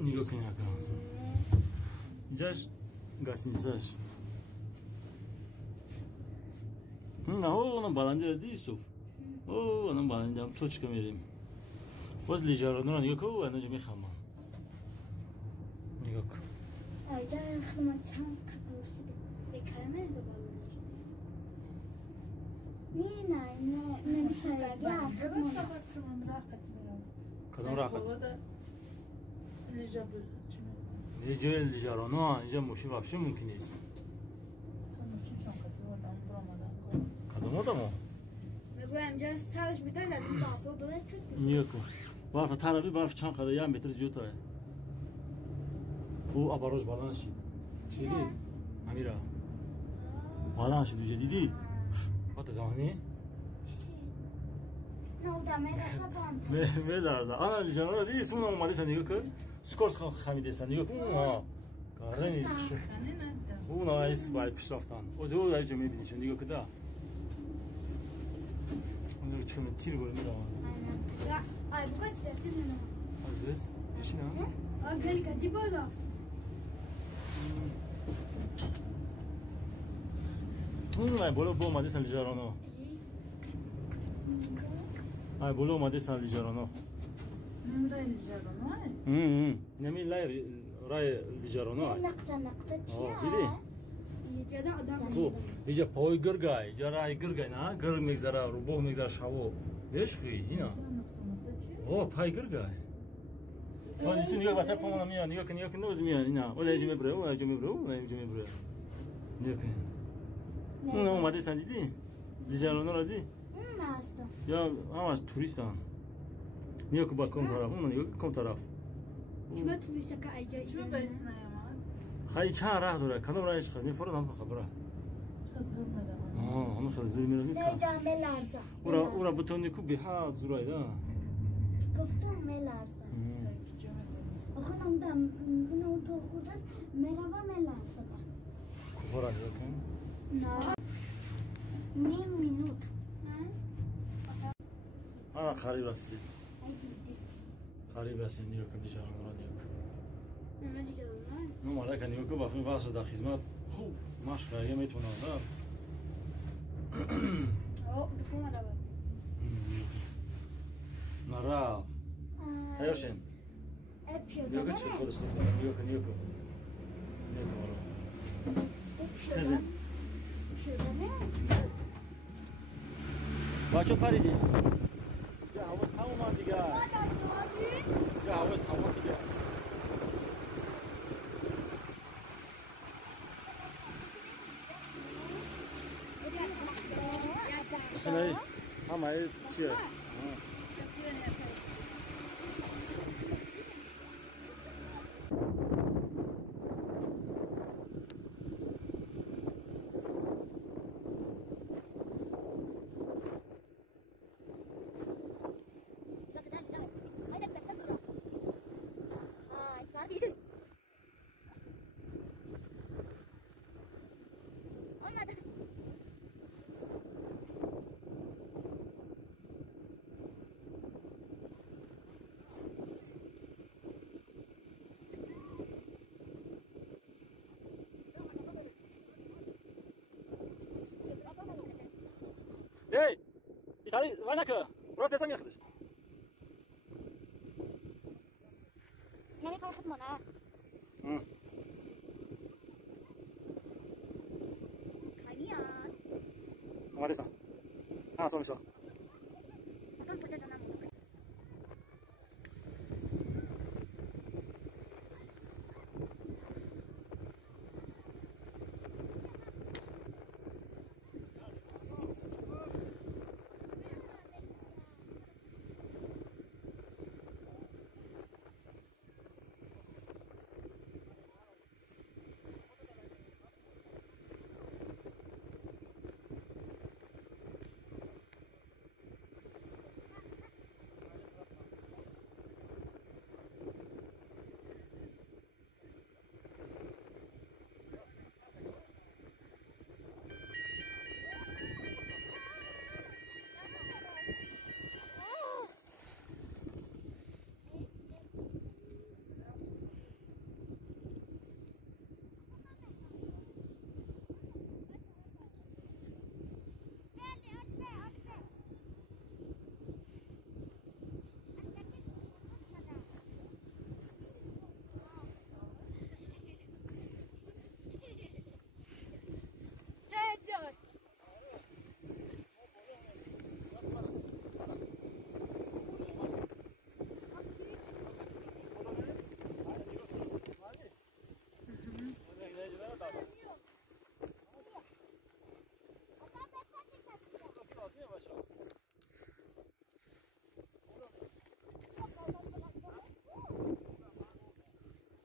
نگاه کن اینجاش گاستینساش نه اونم بالنده دی سوف اونم بالنده هم تو چیکار میریم باز لیجارانو رو نگاه کن و اینجا میخوام نگاه کن اینجا خیلی چند قطور شده بکرمه دو بالونش نه نمیشه کدام راقت لیجای لیجارانو اینجا موشی وابشه ممکن نیست کدام آدمو میگویم اینجا سالش بیتر از این بافو بلد کرد نگاه کن برف ترابی برف چند قدر یه متر جوتاه او ابروش بالان شد چیدی؟ امیرا بالان شد دیدی؟ خاطر دانی؟ نه دامه رسا بام میدارد آن لیجارانو دیدی سون اومده سن نگاه کن سکورس خمیده سن نگاه کن کاره نیست اون آیس باید پیش رفتن او در اینجا میبینی چون نگاه کده اون رو چکمه تیر باید میرم آی بگوید سیزی نه آی بست؟ بیشی نه؟ آی گلی کدی بالا ای بالا با اومده سن لیجارانو ای بالا اومده سن لیجارانو رای لیجارانو نمی رای لیجارانو نقطه چیه؟ دیدی؟ اینجا آدم خب اینجا پای گرگای اینجا رای گرگای نه گرگ میگذره رو بو میگذره شبو بشخی اینا او پای گرگای اون چیزی نگاه باتر پامون میاد نگاه کن نوز میاد اینا ولی اجی میبره اون اجی میبره اون اجی میبره نگاه کن اون اومده سن دیدی لیجارانو رو دیدی یا همش توریستان نگاه کن با کم طرف اون نگاه کم طرف چما توریست که اینجا چرا بیس نیامد؟ خیلی چند راه داره کدام راهش خواهد میفرد هم خبره چرا زور میره همه خیلی زور میره نه جان ملرزه او را بتونی کو به ها زورای دا گفتم ملرزه آخه اون تو خود است مرا ملرزه کفارا نگاه کن نه نیم مینوت آنا قریب رسید قریب رسید نگاه کن دیجاران را نگاه کن نه لیجارانو نو مالک نگاه کن بافین واسه در خدمت خوب مشقه میتونه دار او دفعه ما داره نرا تایرشین نگاه کن چی خودش نگاه کن نگاه کن خزن بچه پریدی یا حواظ تمام دیگه یا حواظ تمام دیگه نه همه چیه Ey! İtali, vay nakı. Burası desem yakıdır. نمی خود مانه خیلیان اومده سن. ها سامشا. بکن پوته جانم